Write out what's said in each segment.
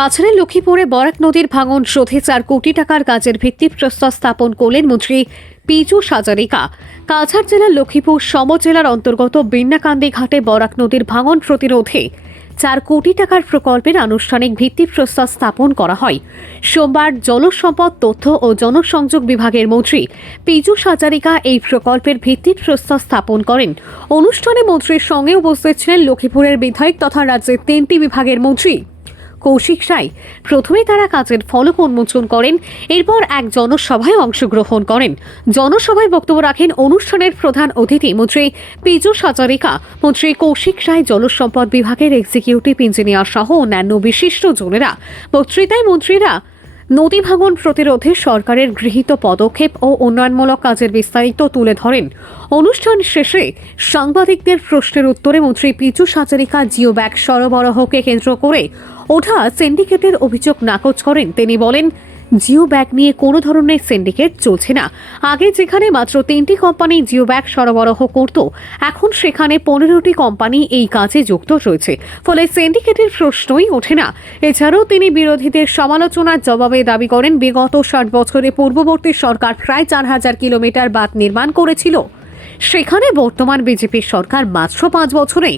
কাছাড়ের লক্ষ্মীপুরে বরাক নদীর ভাঙন রোধে 4 কোটি টাকার কাজের ভিত্তিপ্রস্তর স্থাপন করলেন মন্ত্রী পীযূষ হাজারিকা। কাছাড় জেলার লক্ষ্মীপুর সমজেলার অন্তর্গত বিন্নাকান্দি ঘাটে বরাক নদীর ভাঙন প্রতিরোধে 4 কোটি টাকার প্রকল্পের আনুষ্ঠানিক ভিত্তিপ্রস্তর স্থাপন করা হয়। সোমবার জলসম্পদ, তথ্য ও জনসংযোগ বিভাগের মন্ত্রী পীযূষ হাজারিকা এই প্রকল্পের ভিত্তিপ্রস্তর স্থাপন করেন। অনুষ্ঠানে মন্ত্রীর সঙ্গে উপস্থিত ছিলেন লক্ষ্মীপুরের বিধায়ক তথা রাজ্যের 3টি বিভাগের মন্ত্রী। কৌশিক রায় প্রথমে তারা কাজের ফলক উন্মোচন করেন, এরপর এক জনসভায় অংশগ্রহণ করেন। জনসভায় বক্তব্য রাখেন অনুষ্ঠানের প্রধান অতিথি মন্ত্রী পীযূষ হাজারিকা। মন্ত্রী কৌশিক রায়, জলসম্পদ বিভাগের এক্সিকিউটিভ ইঞ্জিনিয়ার সহ অন্যান্য বিশিষ্ট জনেরা। বক্তৃতায় মন্ত্রীরা নদী ভাঙন প্রতিরোধে সরকারের গৃহীত পদক্ষেপ ও উন্নয়নমূলক কাজের বিস্তারিত তুলে ধরেন। অনুষ্ঠান শেষে সাংবাদিকদের প্রশ্নের উত্তরে মন্ত্রী পীযূষ হাজারিকা জিও ব্যাগ সরবরাহকে কেন্দ্র করে ওঠা সিন্ডিকেটের অভিযোগ নাকচ করেন। তিনি বলেন, জিও ব্যাগ নিয়ে কোনো ধরনের সিন্ডিকেট চলছে না। আগে যেখানে মাত্র 3টি কোম্পানি জিও ব্যাগ সরবরাহ করত, এখন সেখানে 15টি কোম্পানি এই কাজে যুক্ত রয়েছে, ফলে সিন্ডিকেটের প্রশ্নই ওঠে না। এছাড়াও তিনি বিরোধীদের সমালোচনার জবাবে দাবি করেন, বিগত 60 বছরে পূর্ববর্তী সরকার প্রায় 4000 কিলোমিটার বাঁধ নির্মাণ করেছিল, সেখানে বর্তমান বিজেপির সরকার মাত্র 5 বছরে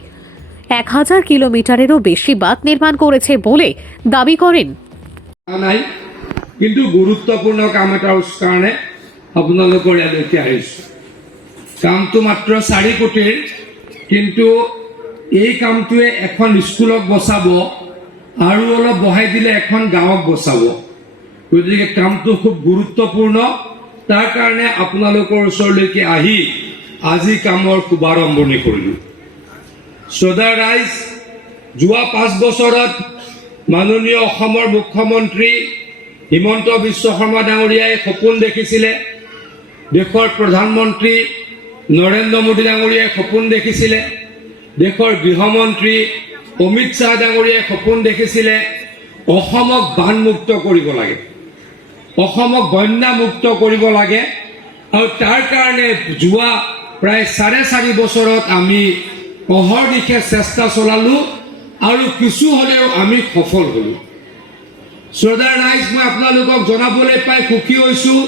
1000 কিলোমিটারেরও বেশি বাঁধ নির্মাণ করেছে বলে দাবি করেন। কিন্তু গুৰুত্বপূৰ্ণ কাম এটাৰ কাৰণে আপোনালোকৰ ইয়ালৈকে আহিছোঁ। কামটো মাত্ৰ 4 কোটিৰ, কিন্তু এই কামটোৱে এখন স্কুলক বচাব আৰু অলপ বঢ়াই দিলে এখন গাঁৱক বচাব। গতিকে কামটো খুব গুৰুত্বপূৰ্ণ। তাৰ কাৰণে আপোনালোকৰ ওচৰলৈকে আহি আজি কামৰ শুভাৰম্ভণি কৰিলোঁ। শ্ৰদ্ধা ৰাইজ, যোৱা 5 বছৰত মাননীয় অসমৰ মুখ্যমন্ত্ৰী হিমন্ত বিশ্ব শৰ্মা ডাঙৰীয়াই সপোন দেখিছিলে, দেশৰ প্ৰধানমন্ত্ৰী নৰেন্দ্ৰ মোদী ডাঙৰীয়াই সপোন দেখিছিলে, দেশৰ গৃহমন্ত্ৰী অমিত শ্বাহ ডাঙৰীয়াই সপোন দেখিছিলে অসমক বানমুক্ত কৰিব লাগে, অসমক বন্যামুক্ত কৰিব লাগে। আৰু তাৰ কাৰণে যোৱা প্ৰায় 4.5 বছৰত আমি অহৰ্নিশে চেষ্টা চলালোঁ আৰু কিছু হ'লেও আমি সফল হ'লোঁ। শ্ৰদ্ধা ৰাইজ, মই আপোনালোকক জনাবলৈ পাই সুখী হৈছোঁ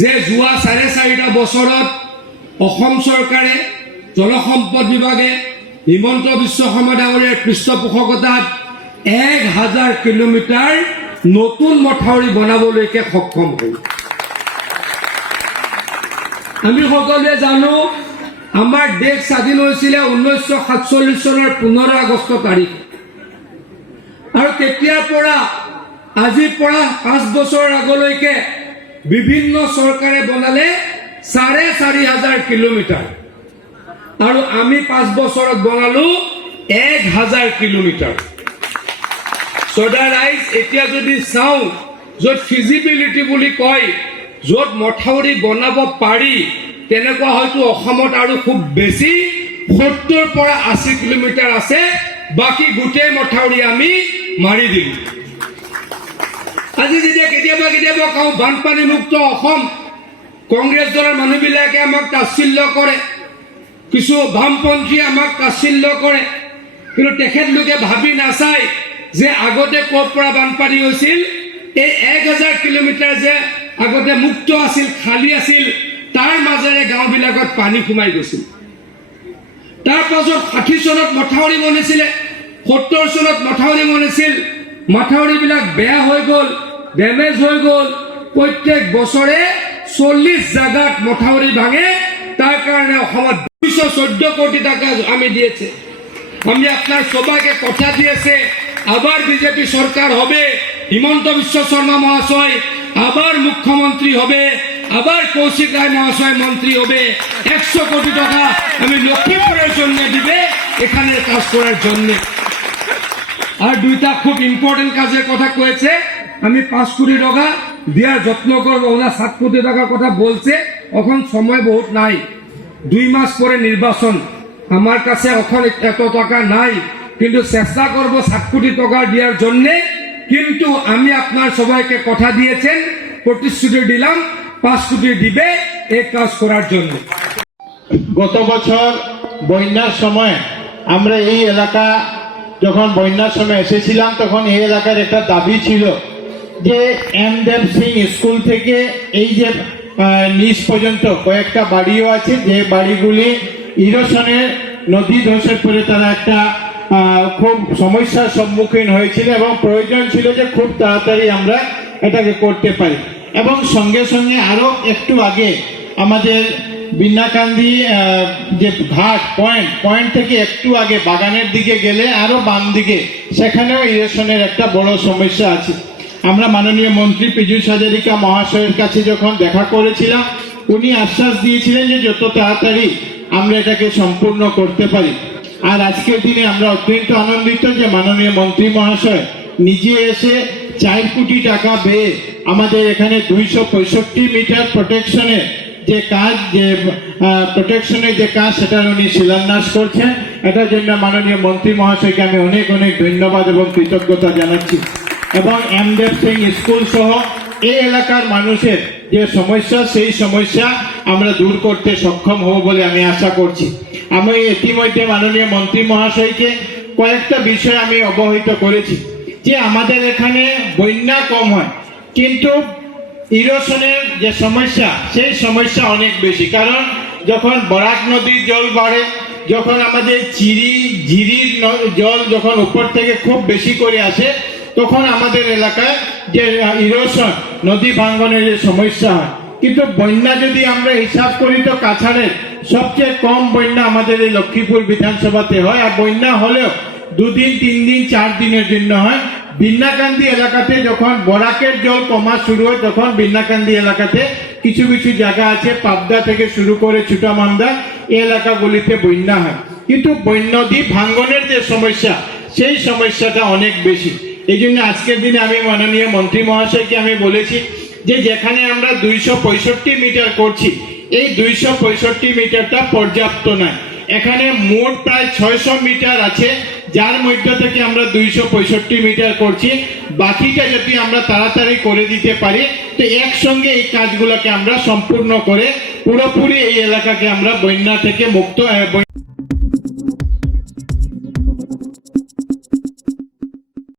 যে যোৱা 4.5 বছৰত অসম চৰকাৰে, জলসম্পদ বিভাগে হিমন্ত বিশ্ব শৰ্মা ডাঙৰীয়াৰ পৃষ্ঠপোষকতাত 1000 কিলোমিটাৰ নতুন মথাউৰি বনাবলৈকে সক্ষম হ'ল। আমি সকলোৱে জানো, আমাৰ দেশ স্বাধীন হৈছিলে 1947 চনৰ 15 আগষ্ট তাৰিখে, আৰু তেতিয়াৰ পৰা আজিৰ পৰা 5 বছৰ আগলৈকে বিভিন্ন চৰকাৰে বনালে 4500 কিলোমিটাৰ, আৰু আমি 5 বছৰত বনালো 1000 কিলোমিটাৰ। শ্ৰদ্ধা ৰাইজ, এতিয়া যদি চাওঁ, য'ত ফিজিবিলিটি বুলি কয়, য'ত মথাউৰি বনাব পাৰি, তেনেকুৱা হয়তো অসমত আৰু খুব বেছি 70 পৰা 80 কিলোমিটাৰ আছে। বাকী গোটেই মথাউৰি আমি মাৰি দিলোঁ। আজি যেতিয়া কেতিয়াবা কওঁ বানপানী মুক্ত অসম, কংগ্ৰেছ দলৰ মানুহবিলাকে আমাক তাচ্ছিল্য কৰে, কিছু বামপন্থীয়ে আমাক তাচ্ছিল্য কৰে, কিন্তু তেখেতলোকে ভাবি নাচায় যে আগতে ক'ৰ পৰা বানপানী হৈছিল। এই 1000 কিলোমিটাৰ যে আগতে মুক্ত আছিল, খালী আছিল, তাৰ মাজেৰে গাঁওবিলাকত পানী সোমাই গৈছিল। তাৰ পাছত 60 চনত মথাউৰি বনিছিলে, 70 চনত মথাউৰি বনিছিল, মথাউৰিবিলাক বেয়া হৈ গ'ল, ডেমেজ হৈ গ'ল। প্ৰত্যেক বছৰে 40 জাগাত মথাউৰি ভাঙে। তার কারণে অসমত 214 কোটি টাকা আমি দিয়েছে। আমি আপনার সবাইকে কথা দিয়েছে, আবার বিজেপি সরকার হবে, হিমন্ত বিশ্ব শর্মা মহাশয় আবার মুখ্যমন্ত্রী হবে, আবার কৌশিক রায় মহাশয় মন্ত্রী হবে। 100 কোটি টাকা আমি লক্ষ্মীপুরের জন্য দিবে, এখানে কাজ করার জন্য। আর দুইটা খুব ইম্পর্টেন্ট কাজের কথা কয়েছে, আমি 5 কোটি টাকা দেওয়ার যত্ন করবো। ওরা 7 কোটি টাকার কথা বলছে, এখন সময় বহুত নাই, 2 মাস পরে নির্বাচন, আমার কাছে এখন এত টাকা নাই, কিন্তু চেষ্টা করব 7 কোটি টাকা দেওয়ার জন্য। কিন্তু আমি আপনার সবাইকে কথা দিয়েছেন, প্রতিশ্রুতি দিলাম 5 কোটি দিবে এই কাজ করার জন্য। গত বছর বন্যার সময় আমরা এই এলাকা যখন বন্যার সময় এসেছিলাম তখন এই এলাকার একটা দাবি ছিল যে এম দেব সিং স্কুল থেকে এই যে নিচ পর্যন্ত কয়েকটা বাড়িও আছে, যে বাড়িগুলি ইরোশনের নদী ধসের পরে তারা একটা খুব সমস্যার সম্মুখীন হয়েছিল এবং প্রয়োজন ছিল যে খুব তাড়াতাড়ি আমরা এটাকে করতে পারি। এবং সঙ্গে সঙ্গে আরো একটু আগে আমাদের বিন্নাকান্দি যে ঘাট পয়েন্ট থেকে একটু আগে বাগানের দিকে গেলে আরো বাম দিকে সেখানেও ইরোশনের একটা বড় সমস্যা আছে। আমরা মাননীয় মন্ত্রী পীযূষ হাজারিকা মহাশয়ের কাছে যখন দেখা করেছিলাম, উনি আশ্বাস দিয়েছিলেন যে যত তাড়াতাড়ি আমরা এটাকে সম্পূর্ণ করতে পারি। আর আজকের দিনে আমরা অত্যন্ত আনন্দিত যে মাননীয় মন্ত্রী মহাশয় নিজে এসে 4 কোটি টাকা ব্যয়ে আমাদের এখানে 265 মিটার প্রোটেকশনের যে কাজ, যে প্রোটেকশনের যে কাজ, সেটা উনি শিলান্যাস করছেন। এটার জন্য মাননীয় মন্ত্রী মহাশয়কে আমি অনেক অনেক ধন্যবাদ এবং কৃতজ্ঞতা জানাচ্ছি। এবং এম দেব সিং স্কুল সহ এই এলাকার মানুষের যে সমস্যা, সেই সমস্যা আমরা দূর করতে সক্ষম হব বলে আমি আশা করছি। আমি ইতিমধ্যে মাননীয় মন্ত্রী মহাশয়কে কয়েকটা বিষয় আমি অবহিত করেছি যে আমাদের এখানে বন্যা কম হয়, কিন্তু ইরোশনের যে সমস্যা, সেই সমস্যা অনেক বেশি। কারণ যখন বরাক নদীর জল বাড়ে, যখন আমাদের ঝিরির জল যখন উপর থেকে খুব বেশি করে আসে, তখন আমাদের এলাকায় যে ইরোশন, নদী ভাঙ্গনের যে সমস্যা হয়। কিন্তু বন্যা যদি আমরা হিসাব করি তো কাছাড়ের সবচেয়ে কম বন্যা আমাদের এই লক্ষ্মীপুর বিধানসভাতে হয়। আর বন্যা হলেও 2 দিন 3 দিন 4 দিনের জন্য হয়। বিন্নাকান্দি এলাকাতে যখন বরাকের জল কমা শুরু হয়, তখন বিন্নাকান্দি এলাকাতে কিছু কিছু জায়গা আছে, পাবদা থেকে শুরু করে ছোটামান্দা, এই এলাকাগুলিতে বন্যা হয়। কিন্তু নদী ভাঙ্গনের যে সমস্যা, সেই সমস্যাটা অনেক বেশি। এই জন্য আজকের দিনে আমি মাননীয় মন্ত্রী মহাশয়কে আমি বলেছি যে যেখানে আমরা 265 মিটার করছি, এই 265 মিটারটা পর্যাপ্ত নয়। এখানে মোট প্রায় 600 মিটার আছে, যার মধ্যে থেকে আমরা 265 মিটার করছি। বাকিটা যদি আমরা তাড়াতাড়ি করে দিতে পারি তো একসঙ্গে এই কাজগুলোকে আমরা সম্পূর্ণ করে পুরোপুরি এই এলাকাকে আমরা বন্যা থেকে মুক্ত